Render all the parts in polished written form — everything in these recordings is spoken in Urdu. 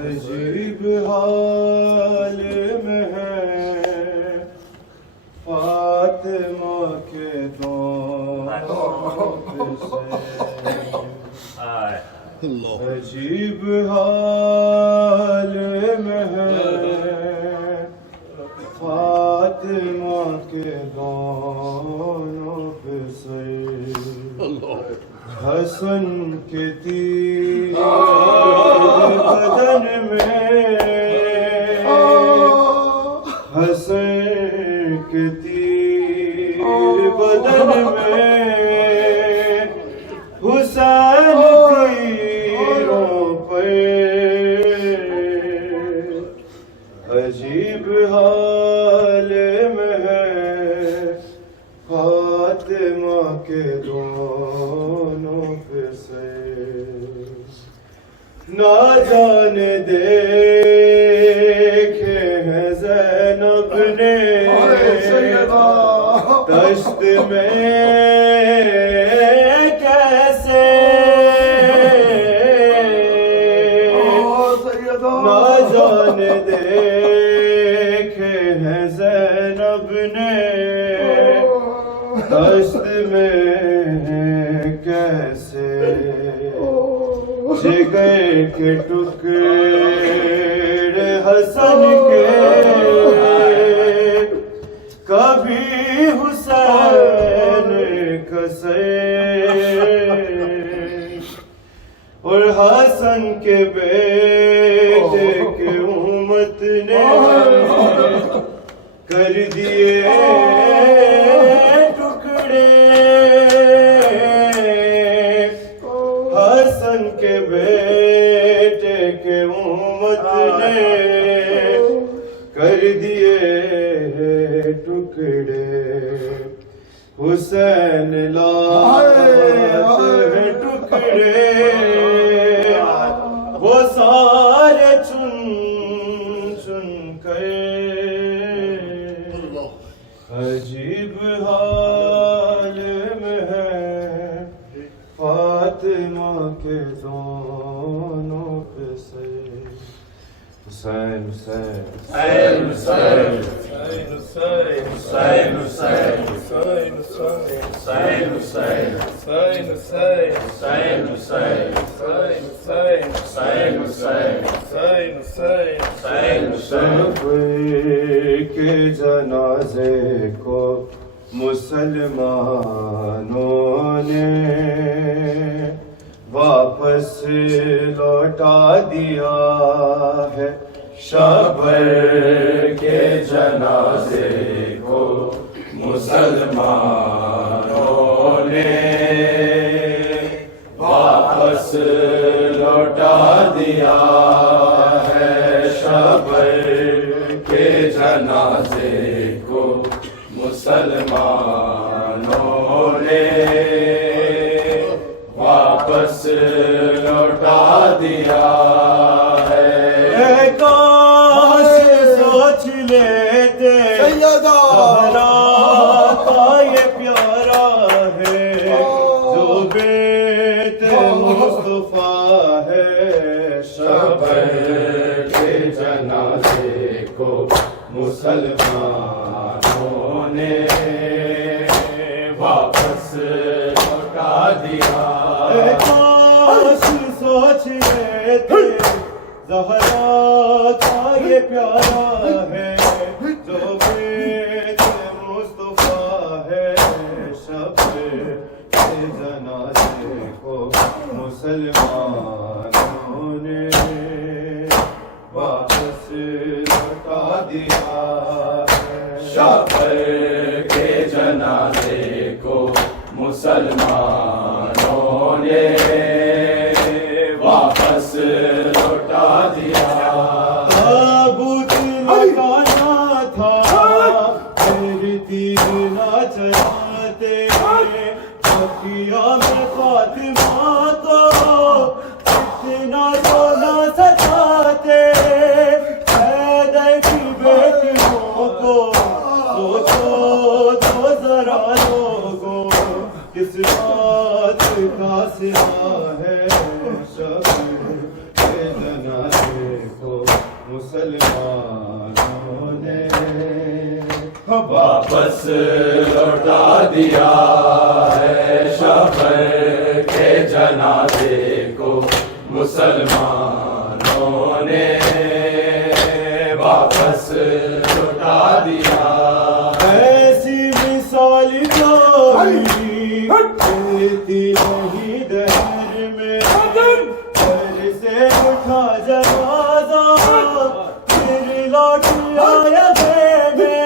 عجیب حال میں ہے فاطمہ کے عجیب حال میں ہے فاطمہ کے دونوں پہ حسن کے تیر بدن میں حسن کے تیر بدن میں حسین تیروں پر عجیب حال میں ہے فاطمہ کے دونوں پہ سے نہ جانے دیکھے ہیں زینب نے دشت میں کیسے نہ جانے دیکھے ہیں زینب نے دشت میں کیسے جگر کے ٹکڑے حسن کے کبھی حسین کسے اور حسن کے بیٹے کے امت نے کر دیے ٹکڑے حسن کے بیٹے کے امت نے کر دیے ٹکڑے حسین لات ٹکڑے وہ سارے چن چن کر عجیب حال میں ہے فاطمہ کے دونوں پہ سے حسین حسین حسین حسین حسین حسین حسین حسین حسین حسین حسین حسین حسین حسین کے جنازے کو مسلمانوں نے واپس لوٹا دیا ہے شبر کے جنازے کو مسلمانوں نے واپس لوٹا دیا ہے شبر کے جنازے کو مسلمانوں نے واپس لوٹا دیا ہے کاش سوچ لیتے زہرا کا یہ پیارا ہے جو بیت مصطفیٰ ہے شبر کے جنازے کو مسلمانوں نے واپس لوٹا دیا کاش سوچ لیتے زہرا کا یہ پیارا ہے جو بیت مصطفیٰ ہے شبر کے جنازے کو مسلمانوں نے واپس لوٹا دیا ہے شبر کے جنازے کو مسلمانوں نے واپس لوٹا دیا تابوت لگانا تھا پھر تیر نہ چلاتے بقیہ میں فاطمہ کو اتنا رونا ستاتے حیدر کی بیٹیوں کو سوچو تو ذرا لوگوں کس بات کا سلا ہے شفیع کے جنازے کو مسلمانوں نے واپس لوٹا دیا ہے شفیع کے جنازے کو مسلمانوں نے واپس لوٹا دیا. ایسی مثال کوئی ملتی نہیں دہر میں گھر سے اٹھا جنازہ پھر لوٹ آیا گھر میں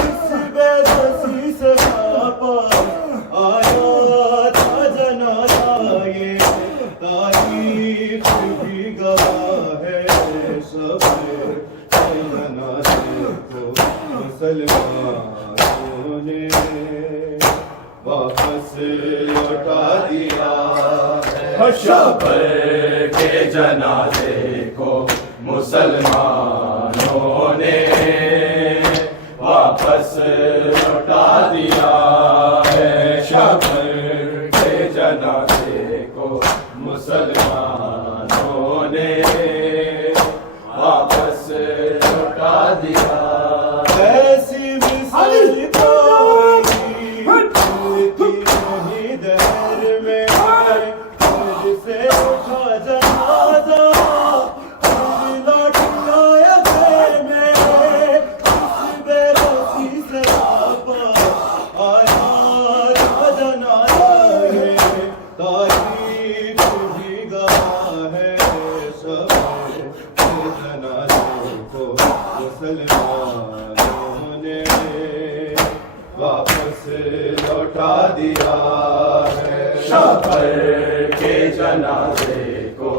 اس بے بسی سے واپس آیا تھا جنازہ یہ تاریخ بھی گواہ ہے شفیع کے جنازے کو مسلمانوں نے واپس لوٹا دیا ہے. شفیع کے جنازے کو مسلمانوں نے واپس لوٹا دیا ہے. شفیع کے جنازے کو مسلمانوں نے واپس لوٹا دیا. ایسی مثال کوئی ملتی نہیں دہر میں گھر سے اٹھا جنازہ پھر لوٹ آیا گھر میں اس بے بسی سے واپس آیا تھا جنازہ یہ تاریخ بھی گواہ ہے شفیع کے جنازے کو مسلمانوں نے واپس لوٹا دیا ہے. شفیع کے جنازے کو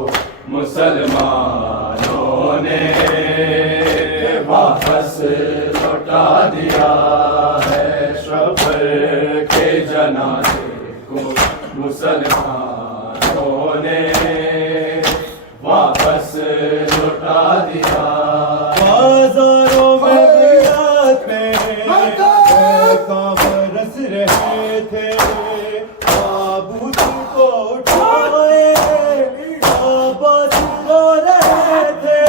مسلمانوں نے واپس لوٹا دیا ہے. شفیع کے جنازے کو مسلمانوں نے واپس لوٹا دیا. بازاروں میں بیعت میں کہاں برس رہے تھے تابوت کو اٹھائے عباس رو رہے تھے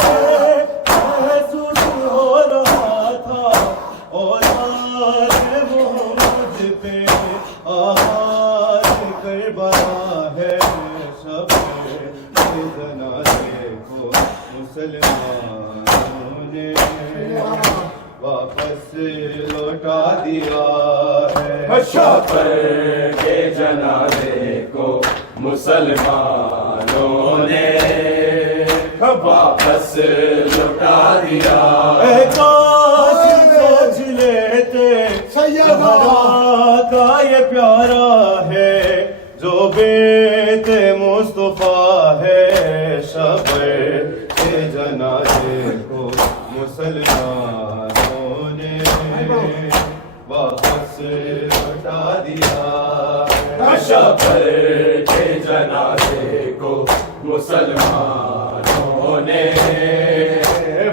محسوس ہو رہا تھا اولاد محمد پہ آغاز کربلا ہے. شفیع کے جنازے کو مسلمانوں نے واپس لوٹا دیا ہے. شفیع کے جنازے کو مسلمانوں نے واپس لوٹا دیا. اے کاش سوچ لیتے زہرا کا یہ پیارا ہے جو بیت مصطفیٰ ہے. شفیع کے جنازے کو مسلمانوں نے واپس لوٹا دیا ہے. شفیع کے جنازے کو مسلمانوں نے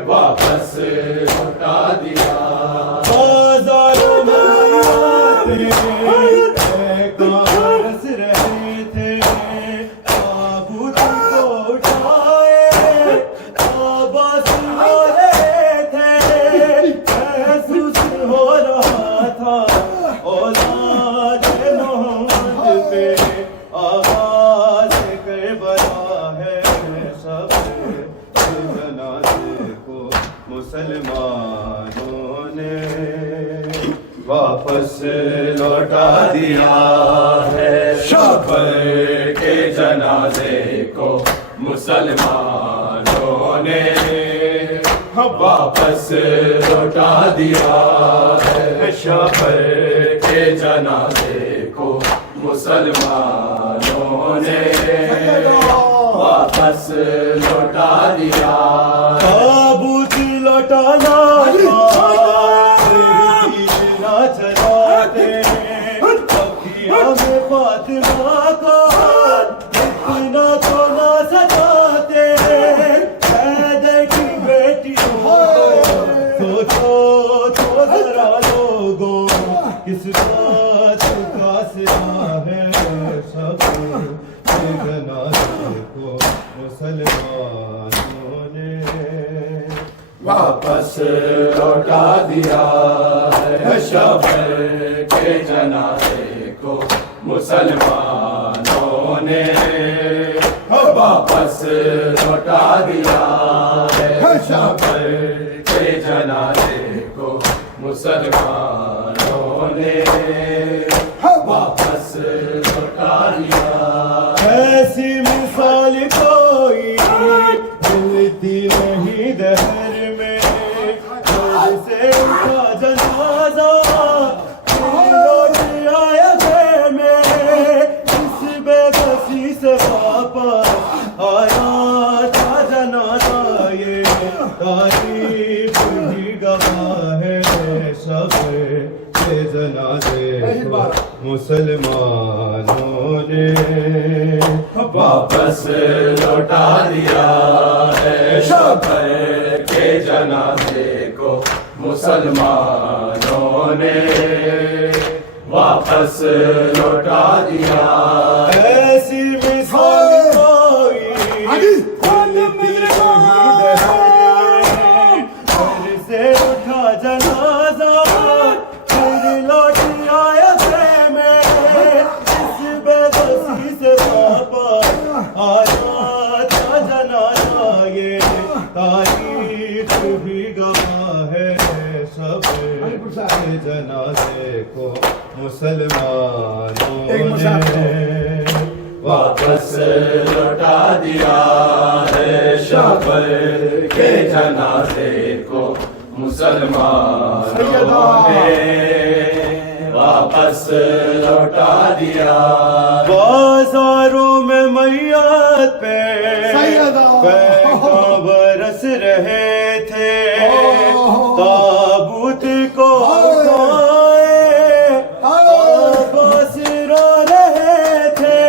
واپس لوٹا دیا. بازاروں میں کہاں برس رہے تھے تابوت کو اٹھائے عباس رو رہے تھے محسوس ہو رہا تھا اولاد محمد پہ آغاز کربلا ہے. شفیع کے جنازے کو مسلمانوں نے واپس لوٹا دیا ہے. شفیع کے جنازے کو مسلمانوں نے واپس لوٹا دیا ہے. شفیع کے جنازے کو مسلمانوں نے واپس لوٹا دیا. تابوت لوٹانا نہ چلاتے بکیاں میں فاطمہ کو اتنا تو نہ سجاتے. حیدر کی بیٹی سوچو تو ذرا لوگوں کس بات کا سلا ہے شب کے جنازے کو مسلمانوں نے واپس لوٹا دیا ہے شوہر کے جنازے کو مسلمانوں نے واپس لوٹا دیا ہے شوہر کے جنازے کو مسلمانوں نے واپس لوٹا دیا ایسی مثال کوئی ملتی نہیں دہر میں گھر سے اٹھا جنازہ لوٹ آیا گھر میں اس بے بسی سے واپس آیا تھا جنازہ یہ تاریخ ہی گواہ ہے شب کے جنازے کو مسلمانوں نے واپس لوٹا دیا ہے شوہر کے جنازے کو مسلمانوں نے واپس لوٹا دیا ایسی مثال کوئی ملتی نہیں گھر سے اٹھا جنازہ پھر لوٹ آیا گھر میں اس بے بسی سے واپس آیا تھا جنازہ یہ تاریخ بھی گواہ ہے سب کے جنازے کو مسلمانوں نے واپس لوٹا دیا ہے شوہر کے جنازے کو مسلمانوں نے واپس لوٹا دیا بازاروں میں میت پہ پیغام برس رہے تھے تابوت کو اٹھائے عباس رو رہے تھے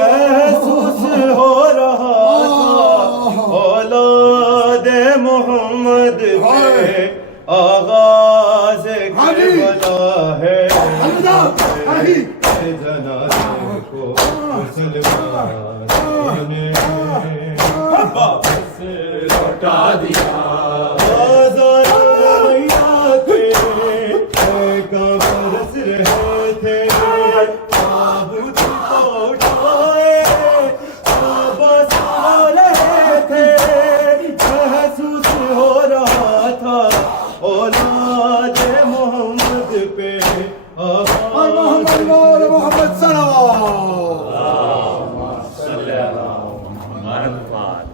محسوس ہو رہا تھا اولاد محمد پہ آغاز کربلا ہے جنازے کو مسلمانوں نے واپس لوٹا دیا برس رہے تھے تابوت کو اٹھائے عباس رو رہے تھے محسوس ہو رہا تھا اولاد محمد پہ محمد صلوات صلی اللہ علیہ وسلم